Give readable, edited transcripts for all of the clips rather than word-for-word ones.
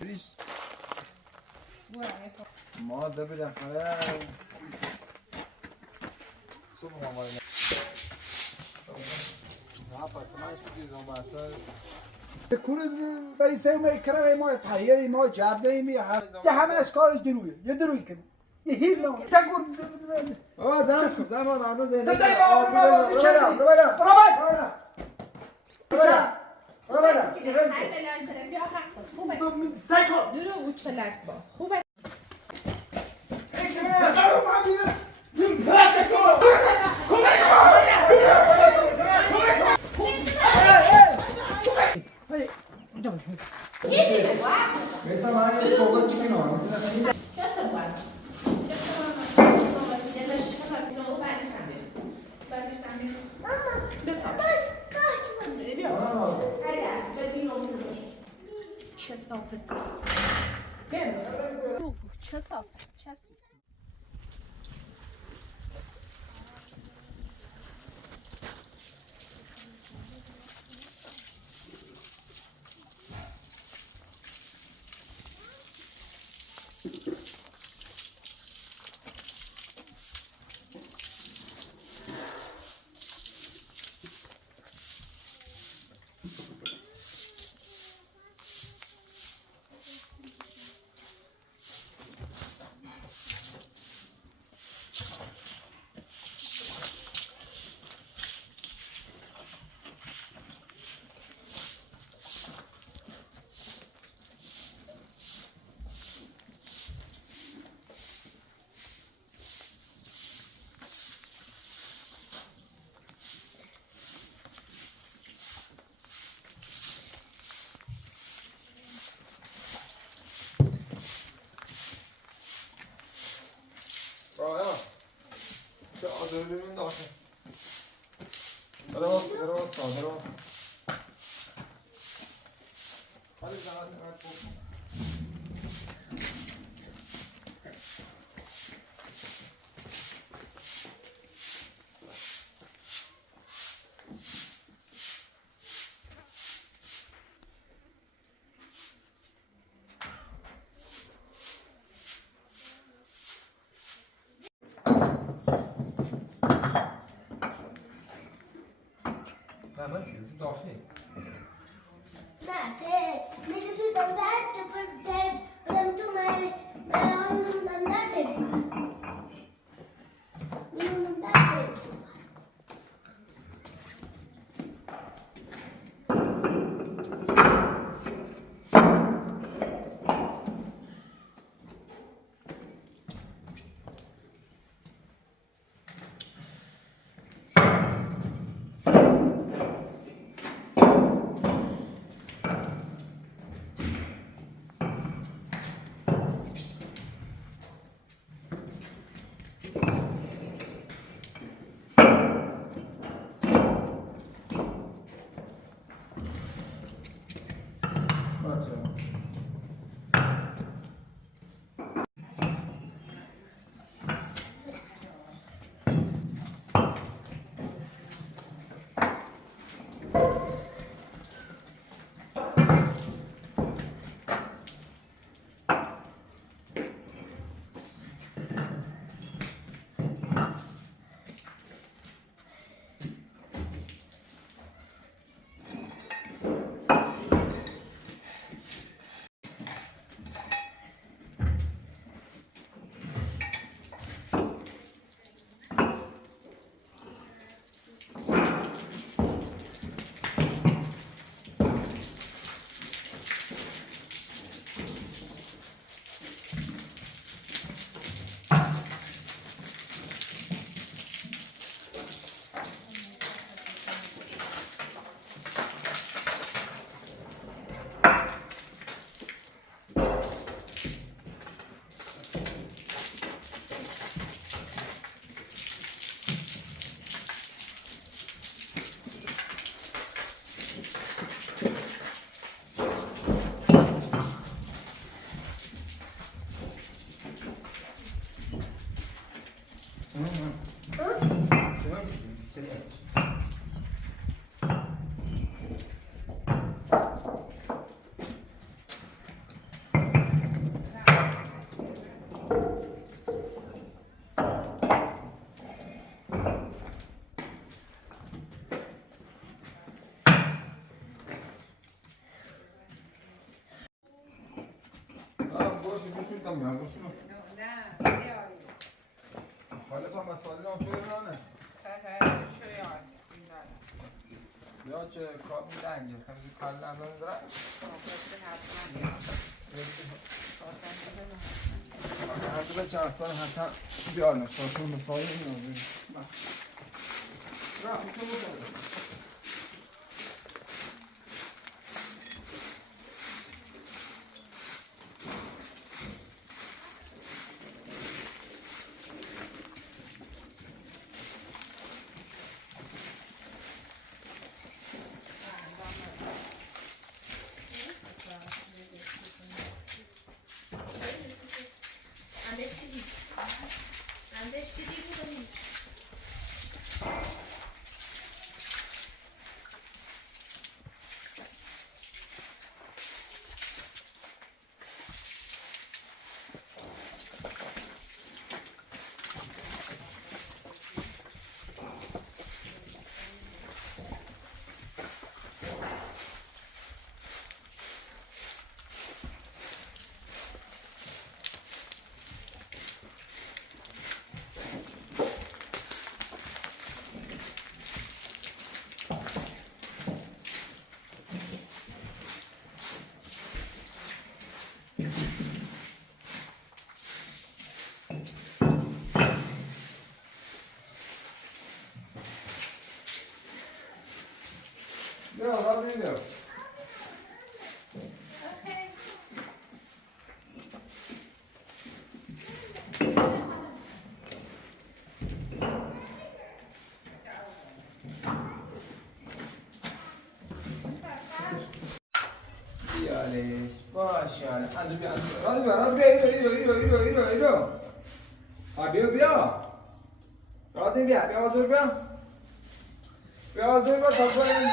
بریش ما ده بالاخره صبح ما نه فاطمهش بگیرم واسه کورد بیسه ما کرده ما تحیه ما جرزه می که همه اشکالش درویه یه دروی کنه یه هیچ نه تگور آقا زن خب زن ما برنامه زنده تزای با بازی کردی برو برو چی خیلی خوبه سایکو درو و چلش باز خوبه چه صافت است چه صافت چه Öldüğümün de olsun. Hadi olsun, hadi olsun, hadi olsun. Hadi zaman, evet olsun. من چجوری داخلی؟ نه میگه توی دولت بدم تو من باشید بشون تا میام بشون نه بیای حالا با مسائل هم شده رانه شویار یا چه کار میدنگه خیلی کار ندارم داره حتی به چند کنم حتی بیار نشاشون به پای این آزه نه تو بکنم بیا راضی بیا بیالیش باشه از بیا راضی بیا بیا راضی بیا آزور بیا آزور بیا تا باید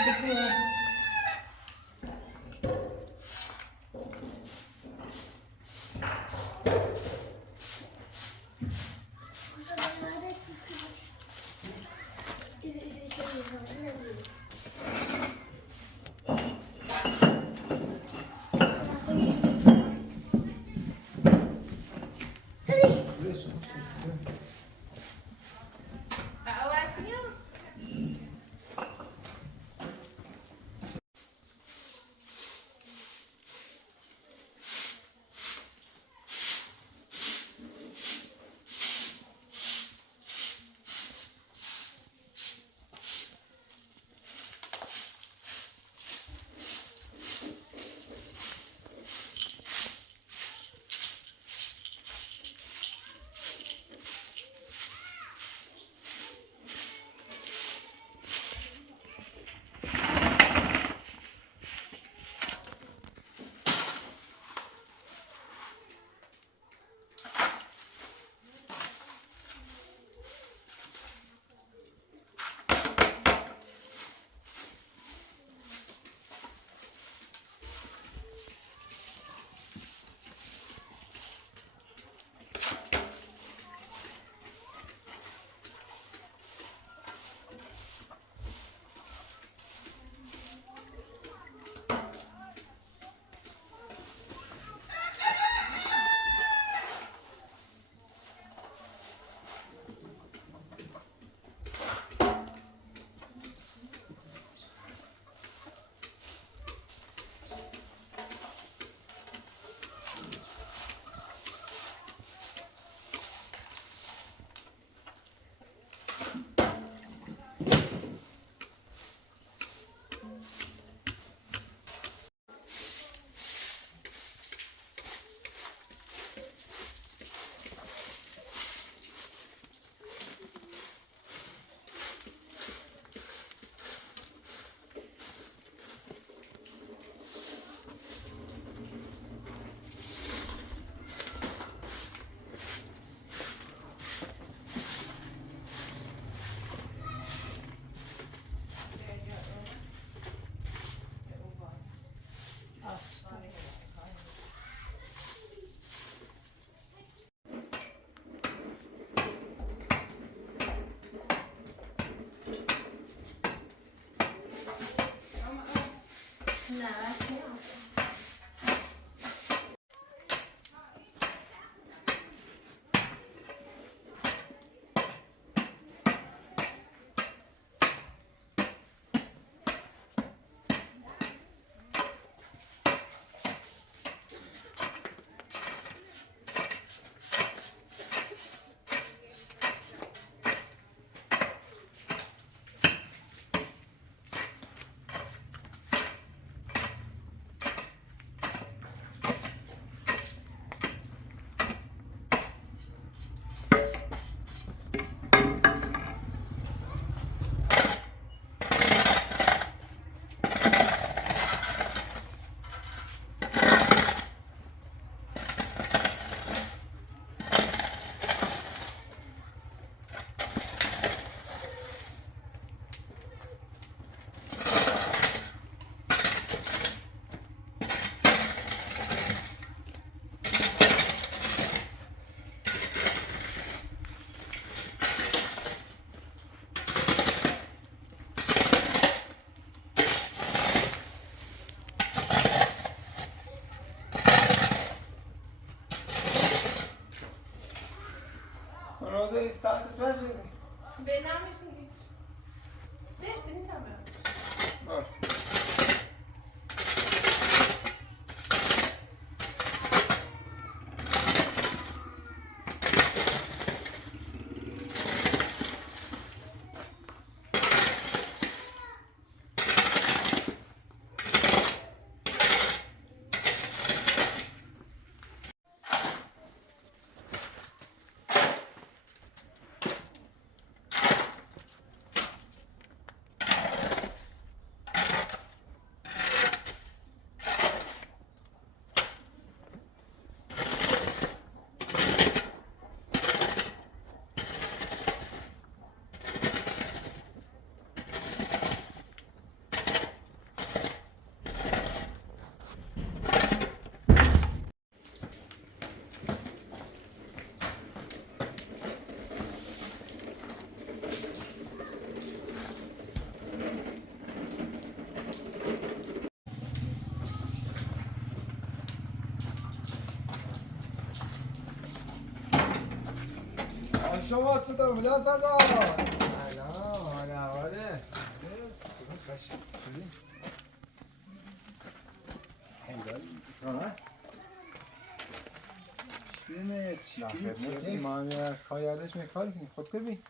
این ساعت تو شدی به نامش میگی سفت نمیتونم باش. شما چطور بودن سزا؟ سلام حاله ما هم یه کاری ازش میکاری کنیم خود ببین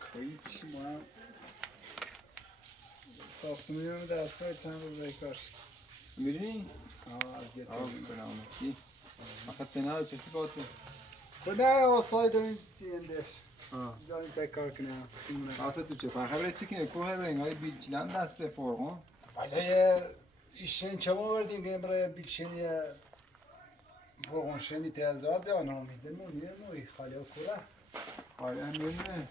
کاری چی ما هم ساختمونی رو دستگاه چند روز بکار میرین؟ اذیت سلامتی فقط نه چیزی باته خود نه آسای داریم چی اندش زاریم بکار کنیم واسه تو چه خبره چی کنه کوه رنگ های بیلچیلن دسته فرقان ولی ایشین چه بردیم که برای بیلشین یه فرقونشنی تیزاد بیا نامیده نوی خالی و کوره خاله هم میرینه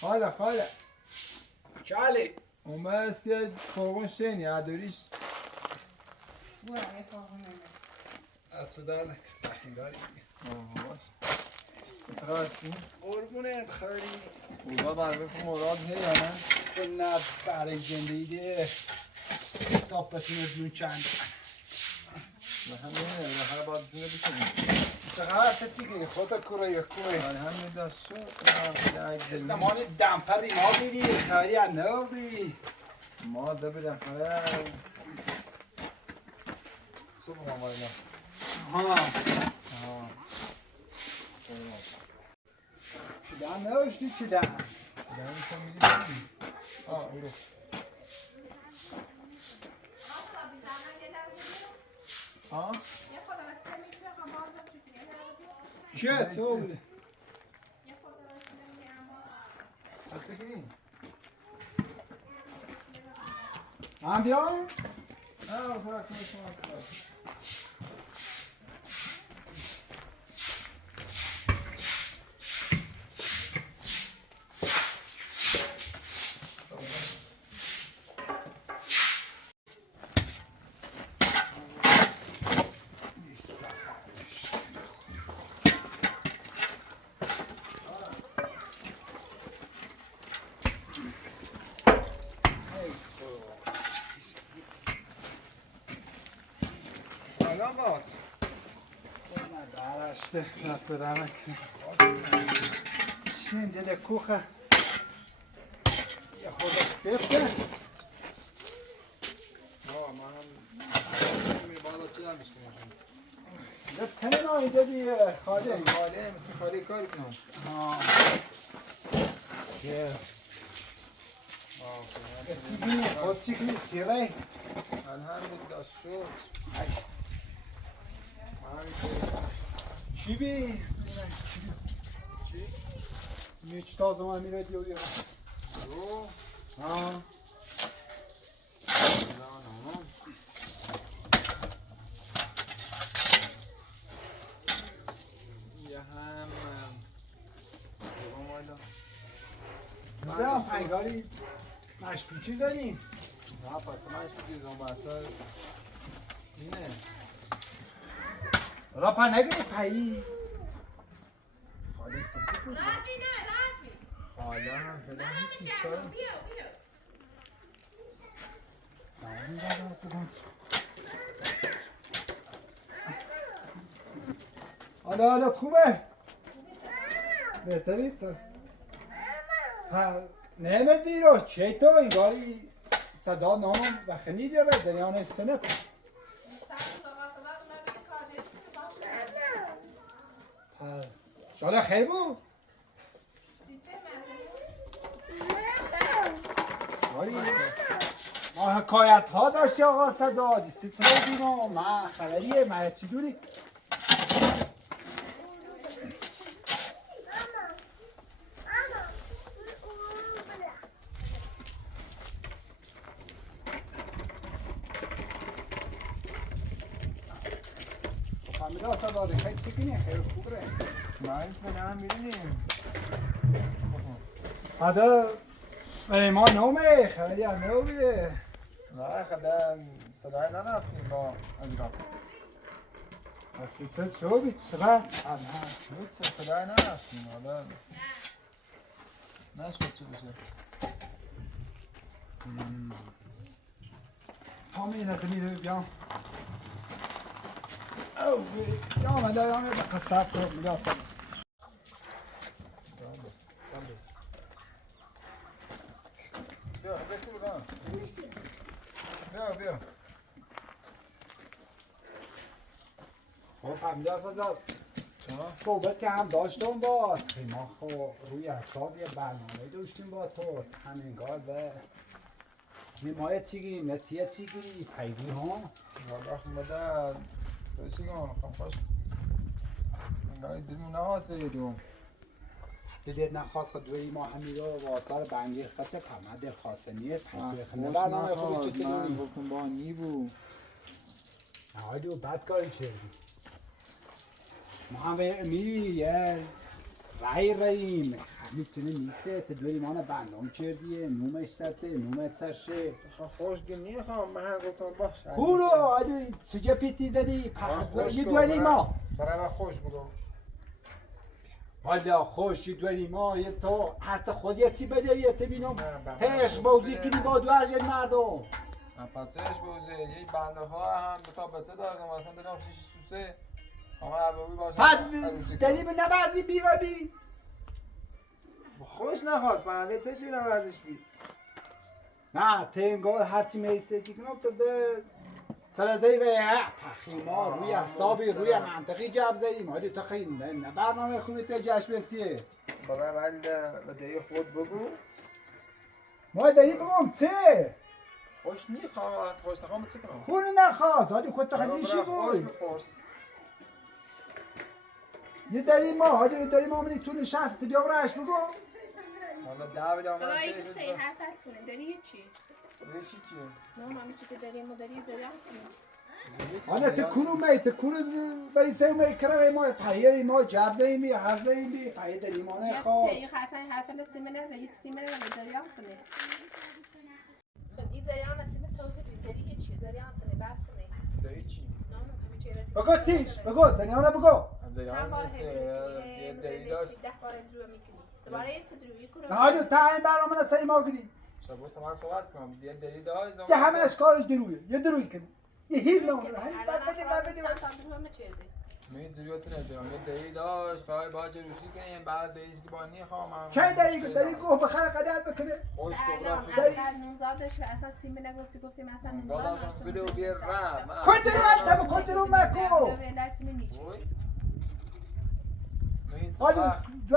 خاله چالی اون بس یه فرقون شنی اداریش برو یه فاقونه از تو در نکن بخینداری باش چرا هستی؟ قربونت خیلی اوضاع برای مراد هی یا نه؟ تو نه برای زندگی ده تا پسیم جون چند و هم نمیده بالاخره باید جونه بکنیم چقدر تا چی کنی خودت کوره یا کوره همین داشت شد زمانی دمپری ما بیدی خیلی از نو بیدی ما ده بالاخره صبح ما اینا ها چیدن نوشتی چیدن دارم میکنم میدیم او رو یه خدا واسه میتونم هم بازم چون کیه تو بوده یه خدا واسه میام هستی کنی؟ من بیام نه اصلا کنی شما هستی سلامات درشته دست درمک چی اینجا ده کوخه یه خود سفته ما هم میره بالا چی هم میشکنیم اینجا تنه نا اینجا دیگه خاله خاله مثل خاله کاری کنم یه چی کنی خود چی کنی چی رای الحمد داشت شد چی بی میچ تازه من میره دیو بیارم رو ها یه هم زدم پنگاری مشکوکی زدی نه فاطمهش بگیر اون بسا اینه را پا نگیری پایی خاله رادی نه رادی خاله هم فعلا هیچ چیز بیا کارم بیا حالا حالت خوبه؟ بهتری است نعمت بیرو چطور انگاری سجاد نام و خنیجه را جریان سنه شاله خیلی بود ما حکایت ها داشتی آقا سجاد ستره دینا ما خبریه ما چی دونی فهمیده سجاد خیلی چی کنی خیلی خوب ره ما این فنه میرینیم هذا ما نومه خیلی هم نو بیره نه خدا صدای نرفتیم با از را ستره چو بید چرا هیچ صدای نرفتیم حالا نشد چه بشه همه اینا کنید بیام او بیام الان به قصب کنم میگه اصلا بیا بیا خب فهمیده سازد صحبت که هم داشتم با ما خب روی حساب یه برنامه داشتیم با تو همینگار به نمایت چی گیریم نتیه چی گیری پیدی ها والا خمده چی کنم خوش انگاری دلمون نخواست بگیدیم دلت نخواست خود دوی ما همین رو واسه بنگی خطه پرمده خاصه نیه پنجه برنامه خوبی چطوری من گفتم با نیبو آهدی و بد کاری چردی ما هم میری یه راییم همین چنه نیسته تدوی مانه برنامه چردیه نومش سرته نومت سرشه خوشگی نیخوام من گفتم باش خورو آدوی چجا پیتی زدی یه دوی ما برای من خوش بگم حالا خوش یه دوی ما یه تو هر تا خود یه چی بده یه تبینم هش بوزی کنی با دو هرجل مردم پسش بوزه یه بنده ها هم به تا بچه دارم اصلا دارم پیش سوسه اما عبابی باشه حد داری به نبازی بی و بی خوش نخواست بنده چشی نبازش بی نه تنگار هرچی میسته دیکنم تازه سرزهی به پخیما روی حسابی روی منطقی جب زدیم حالی تا خیلی نه برنامه خوبی تا جشن بسیه برای ولی به دیگه خود بگو ما داری بگم چه؟ خوش نیخواد خوش نخوام چه کنم خونی نخواست حالی کتا خیلی چی خوش بود؟ بپرس یه داری ما حالی یه داری ما منی تو نشستی بیا برش بگو حالا دعوی دارم صدایی که چه حرف هستونه داری چی؟ ریشی چیه؟ نه مامی چی که داریم و داری زیاد حالا تکونو می تکونو بیسه می کرمه ما تایه ما جبزه می حرزه می پایه داری ما نخواست چه خاصن حرف لسیمه نزه هیچ سیمه نزه زریان سنه خب این زریان نسیمه توضیح بید داری چی زریان سنه بعد سنه داری چی؟ نه همه چی بگو سیش بگو زنیانه بگو چند بار یه دری داشت 10 بار درو میکنی دوباره یه چه دروی کنم نه حالی تاین برامون سعی ما گیری شبوست من صحبت کنم یه دری داشت که همه اشکالش درویه یه دروی کنی یه هیچ نمونه همین بعد بدیم می دریات نجام یه دری داشت فقط باید روسی کنیم بعد دریش که با نیخوام چه داری گوه بخره قدر بکنه خوش الان کبرا اصلا 19 داشت و اصلا سیمه نگفتی گفتیم اصلا 19 داشت ویدیو بیر رم کن درو التبه کن درو مکو حالی دو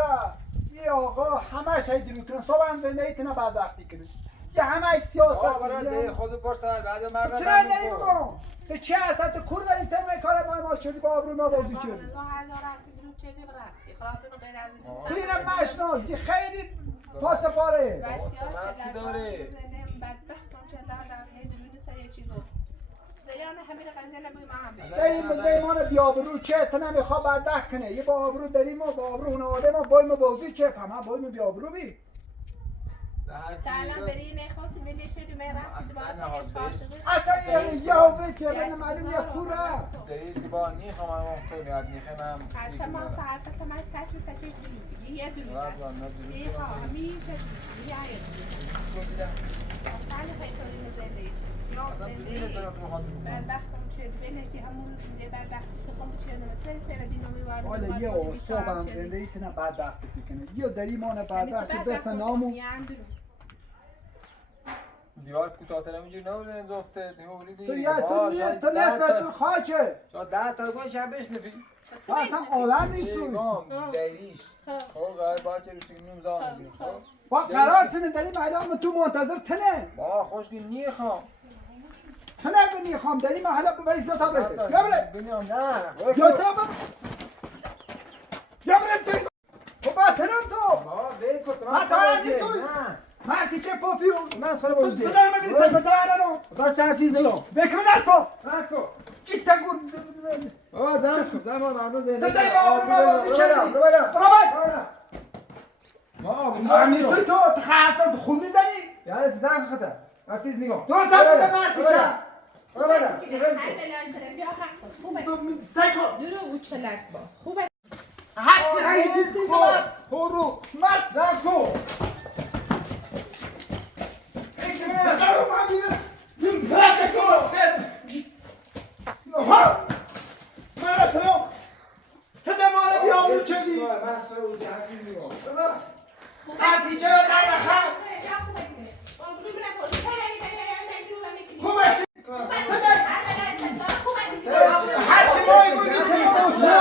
یه آقا همه شایی دروی کنه صبح هم زنده ایتنا بعد وقتی کنه یه همه سیاست خود پرسال بعد من چرا داری بگم به چه اصلا تو کور داری سرمه کار ما شدی با آبروی ما بازی کردی تو اینم مشناسی خیلی پاچه پاره این به زیمان بیابرو چه تا نمیخوا بدبخت کنه یه با آبرو داریم و با آبرو اونواده ما بایم بازی چه همه بایم بیابرو بی سلام بری نخواستی بلی شدی من رفتی دوباره اصلا یه آبه چه غیر معلوم یه کوره دریش که با نیخوام من مختونی از نیخوام حرف ما ساعت تا ماش تچ یه درو یه ها میشه یه بله خیلی زندگی یا اصلا زندگی بدون اطلاعات بخواد بدبختم چه بنشتی همون میگه بدبخت استخوام چه نمیشه سر دینامی وارد حالا یه صبح زندگی کنه بدبختی کنه یا داری مانه بدبختی بس نامو دیوار کوتاه‌تر همینجوری نبوده این زفته تو یا تو نصفتون خاکه شما 10 تا گوش هم بشنفی تو اصلا آدم نیستوی ایگام دیریش خب قرار باید چه روشتی نیم زمان بیم خب با قرار تنه داری معلوم تو منتظر تنه با خوشگی نیه خوام تنه بینی خواهم داری محلا ببریش دو تا برده یا بره بینیم نه یا تا بره یا بره تیز خب با تنم تو بابا ویل کن تو من تا نیستوی نه مرتی که پافیو من اصلا بازی بذارم ببینی تلپتا الانو بس هر چیز نگاه بکن دست تو نکن کی تگور بابا زن کن زن ما مردم زنده تو زنی بابا بازی کردی برو ما همیسوی تو خرفت خون میزنی یعنی تو زن خطر هر چیز نگاه درست هم بزن مرتی که برو برم چی خیلی سیکو درو او چلش باز خوبه هرچی هایی بیزنی مرد برو مرد زن کن بزارو من بیره مرد کن مرد تو تدمانه بیامون چدی مسخره بودی هر چیز نگاه مرتی چه در نخم خوبش هرچی مایی بود میتونی خوبه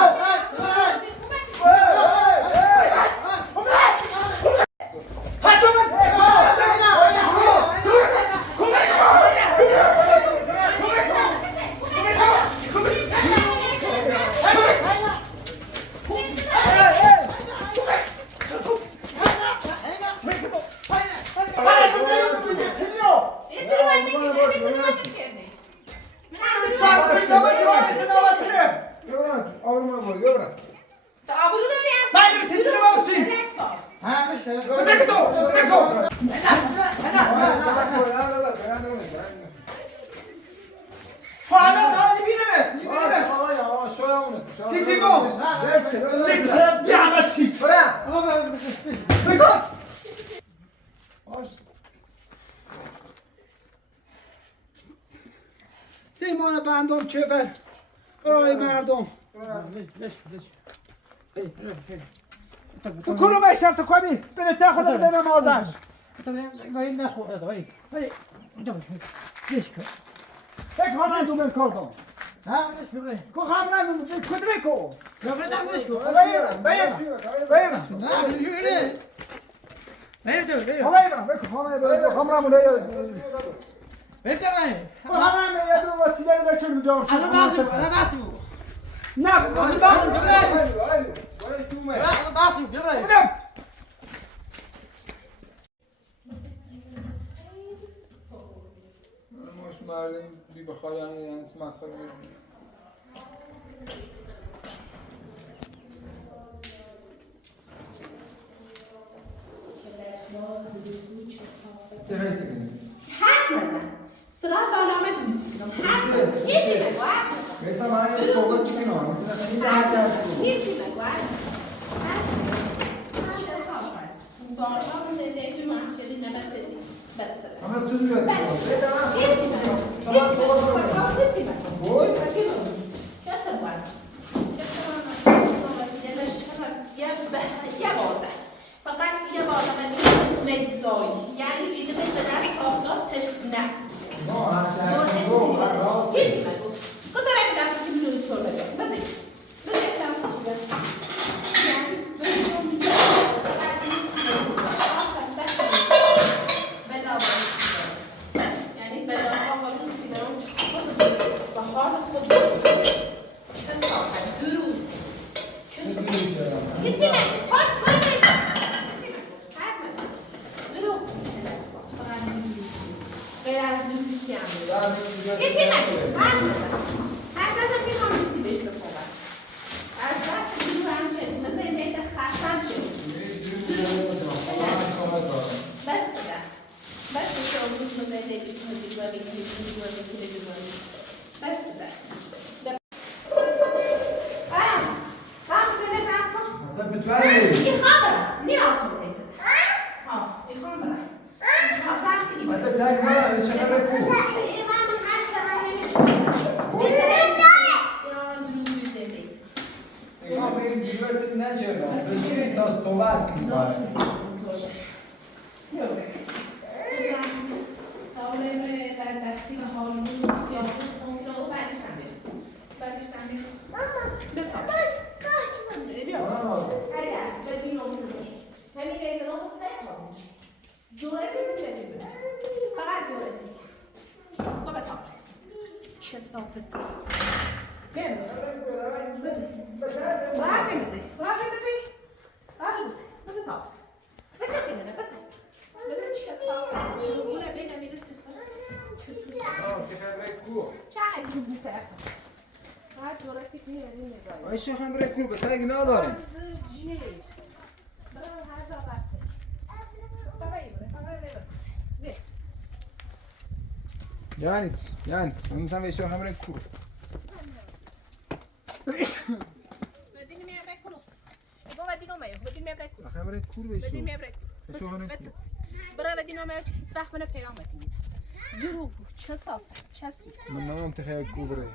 سیمان بندم چه برای مردم تو کنو بشر تو کمی برسته خودم زمین مازش یک خواهم نزوم کار کن کو خواهم نزوم کد بکو مردم بی بخواه یعنی مسخره بگیم حرف نزن استراحت علامه می‌چینم حرف نزن هیچی بگو بهتا من یه صحبت چی کنم هیچی بگو بارها من نجایی دو محشری نبسیدی بسته همه چیزی بگو هیچی بگو هیچی بگو فقط یه بار من متزایی یعنی دیده به دست پاسدار پشت نه هیچی بگو گفت رای دستی چی میتونی طور بگم بزید بزید دستی چی بگم یعنی بزید میگه یعنی به دارها حال روزی برام و حال خود چه ساخت درود هیچی بگو غیر از لوبیسی هم هیچی نگو حرف نزن که هم هیچی بهش بکنم از بخش دورو هم چنین مثل این دیت خستم شد بس بگم بس بشه امروز مثل این دیتی که مزید باید بگیم بس بگم هم کنه زن کن این خواه برم نیم آسمون دیت ها این خواه برم ما بریم بیرون نچرم بشین تا صحبت کنیم بدبختی و حال روز سیاه روز و بعدش هم بریم اگر بدین رو میکنی همین ریزن ها سه ها زورتی میتونی فقط زورتی تو بتاب چه صافت دست بیم باید بمیزی بزی تاب بچه بینه بزی چه صافت بونه بینه میرسی که خبره کو چه عجیب بسته هر جورتی که یه نگاهی آی شو خبره کو به تنگ نداریم Raziyeh. Bravo, her zaman. Ne? یعنی اون مثلا به شو خبره کو Vedini mi avrei culo. E come vedino me, vedini mi avrei culo. خبره کو به Vedini mi شو avrei به شو خبره کو برای vedino me هیچ وقت من پیغام نکنید. دروغ چه صاف چه سی. من نمام تخیل کو بره